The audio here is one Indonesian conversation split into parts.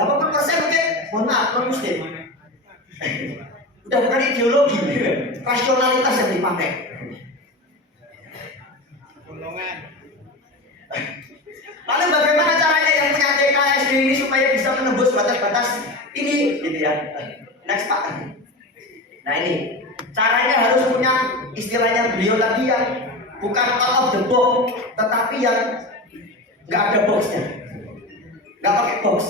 80% mungkin, mohon maaf, non muslim. Udah bukan ideologi, rasionalitas yang dipakai. Lalu bagaimana caranya yang punya TK SD ini supaya bisa menembus batas-batas ini, gitu ya? Next Pak. Nah ini caranya harus punya istilahnya beliau tadi yang bukan out of the box, tetapi yang nggak ada boxnya, nggak pakai box.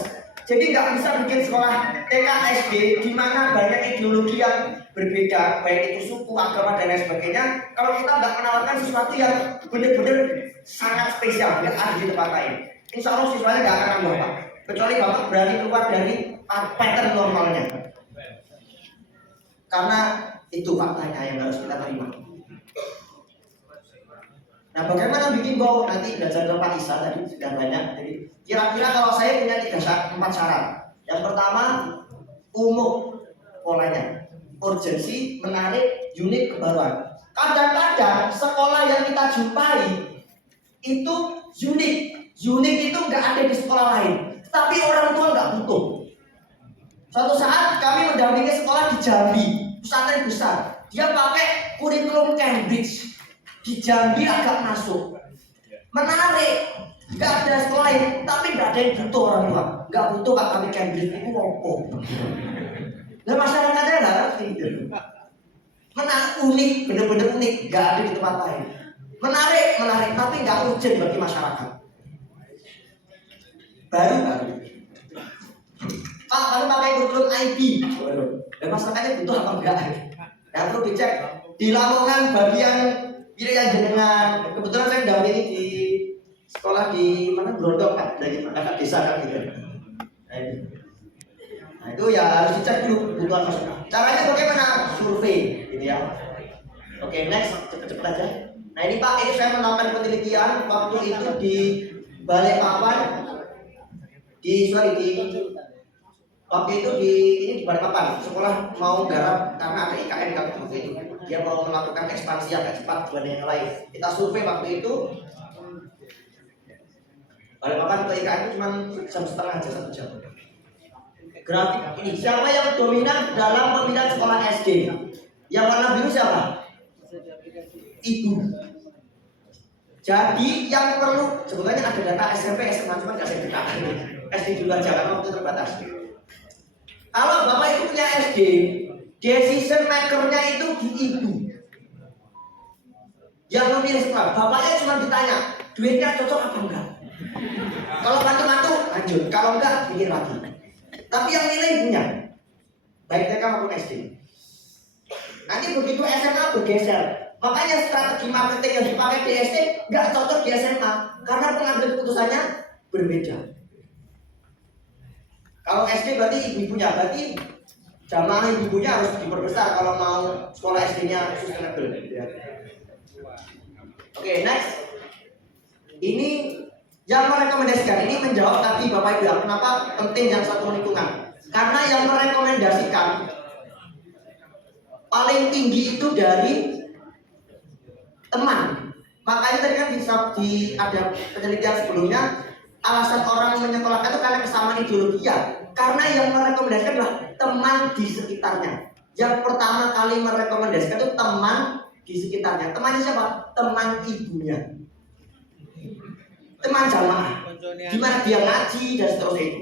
Jadi nggak bisa bikin sekolah TK SD di mana banyak ideologi yang berbeda, baik itu suku, agama dan lain sebagainya. Kalau kita nggak menawarkan sesuatu yang benar-benar sangat spesial, nggak ada di tempat lain, insya Allah siswanya nggak akan nambah Pak. Kecuali Bapak berani keluar dari pattern normalnya. Karena itu faktanya yang harus kita terima. Nah, bagaimana bikin bau? Nanti belajar ke Pak Isa tadi sudah banyak. Jadi kira-kira kalau saya punya 4 syarat. Yang pertama, umum polanya, urgensi, menarik, unik, kebaruan. Kadang-kadang sekolah yang kita jumpai itu unik. Unik itu nggak ada di sekolah lain, tapi orang tua nggak butuh. Suatu saat kami mendampingi sekolah di Jambi, pesantren besar. Dia pakai kurikulum Cambridge. Di Jambi agak masuk, menarik, nggak ada sekolah lain, tapi nggak ada yang butuh orang tua, nggak butuh Pak kami Cambridge itu rokok. Nah masyarakatnya nggak ngerti gitu. Menarik, unik, bener-bener unik, nggak ada di tempat lain. Menarik, tapi nggak urgent bagi masyarakat. Baru. Pak, kalau pakai kurikulum IB, dan masyarakatnya butuh apa enggak? Ya perlu dicek. Di Lamongan bagian wilayah jenengan, kebetulan saya dampingi di sekolah di mana Brondok Pak, dari dekat desa kan gitu. Nah itu ya harus dicek dulu kebutuhan masyarakat. Caranya bagaimana? Survei, gitu ya. Oke, next, cepet-cepet aja. Nah ini Pak, ini saya melakukan penelitian waktu itu di Balikpapan, waktu itu di Balikpapan, sekolah mau garap karena ada IKN waktu itu. Dia mau melakukan ekspansi agak cepat dibanding yang lain. Kita survei waktu itu, Balikpapan ke IKN itu cuma jam setengah aja, 1 jam. Grafik ini, siapa yang dominan dalam pemilihan sekolah SD? Yang warna biru siapa? Ibu. Jadi yang perlu, sebetulnya ada data SMP, SMA, cuma nggak saya buka. SD dulu aja, karena waktu terbatas. Kalau Bapak Ibu punya SD, decision maker-nya itu di ibu. Yang memilih sekolah, bapaknya cuma ditanya, duitnya cocok apa enggak? Kalau mantu-mantu, lanjut. Kalau enggak, pikir lagi. Tapi yang milih ibunya, baik TK maupun SD. Nanti begitu SMA bergeser. Makanya strategi marketing yang dipakai di SD nggak cocok di SMA karena pengambil keputusannya berbeda. Kalau SD berarti ibu-ibunya, berarti jamaah ibu-ibunya harus diperbesar kalau mau sekolah SD-nya sustainable. Oke, next. Ini yang merekomendasikan, ini menjawab tadi Bapak Ibu ya, kenapa penting yang satu lingkungan. Karena yang merekomendasikan paling tinggi itu dari teman. Makanya tadi kan ada penelitian sebelumnya, alasan orang menyekolahkan itu karena kesamaan ideologi ya. Karena yang merekomendasikan adalah teman di sekitarnya. Yang pertama kali merekomendasikan itu teman di sekitarnya. Temannya siapa? Teman ibunya, teman jamaah, di mana dia ngaji dan seterusnya itu.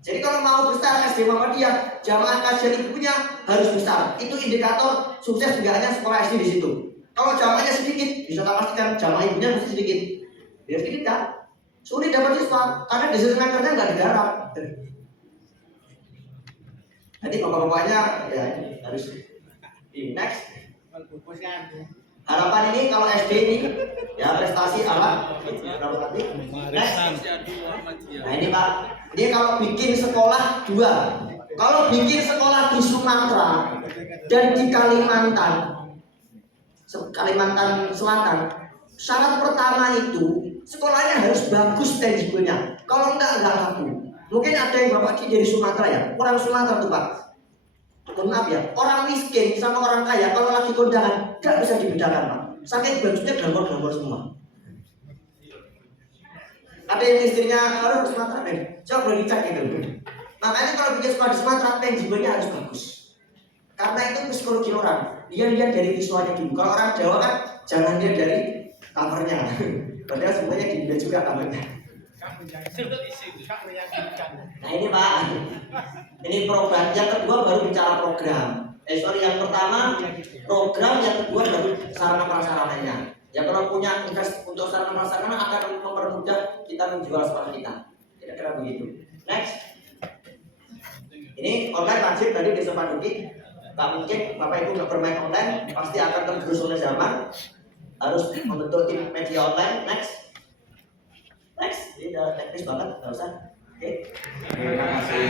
Jadi kalau mau besar SD Muhammadiyah, jamaah kajian ibunya harus besar. Itu indikator sukses tidaknya sekolah SD di situ. Kalau jamaahnya sedikit, bisa tak pastikan jamaah ibunya mesti sedikit. Dia sedikit kan? Sulit dapat siswa karena decision maker-nya nggak digarap. Nanti bapak-bapaknya ya harus di next. Harapan ini kalau SD ini ya prestasi alat nanti. Next. Nah ini Pak, dia kalau bikin sekolah 2, kalau bikin sekolah di Sumatera dan di Kalimantan Selatan, syarat pertama itu sekolahnya harus bagus tangible-nya. Kalau enggak laku. Mungkin ada yang Bapak dari Sumatera ya, orang Sumatera tuh Pak. Maaf ya, orang miskin sama orang kaya kalau lagi kondangan nggak bisa dibedakan Pak. Saking bajunya gambar-gambar semua. Ada yang istrinya orang Sumatera deh, coba boleh dicek gitu. Makanya kalau bikin sekolah di Sumatera, tangible-nya harus bagus. Karena itu psikologi orang. Dia lihat dari visualnya dulu. Kalau orang Jawa kan jangan lihat dari covernya. Padahal sebenarnya dilihat juga covernya. Nah ini Pak, ini program. Yang kedua baru bicara program. Yang pertama program, yang kedua baru sarana prasarananya. Ya kalau punya invest untuk sarana prasarana akan mempermudah kita menjual sekolah kita. Kira-kira begitu. Next. Ini online wajib tadi di Sopan Duki. Tak mungkin Bapak Ibu nggak bermain online, pasti akan tergerus oleh zaman. Harus membentuk tim media online. Next. Ini udah teknis banget, nggak usah. Oke. Terima kasih.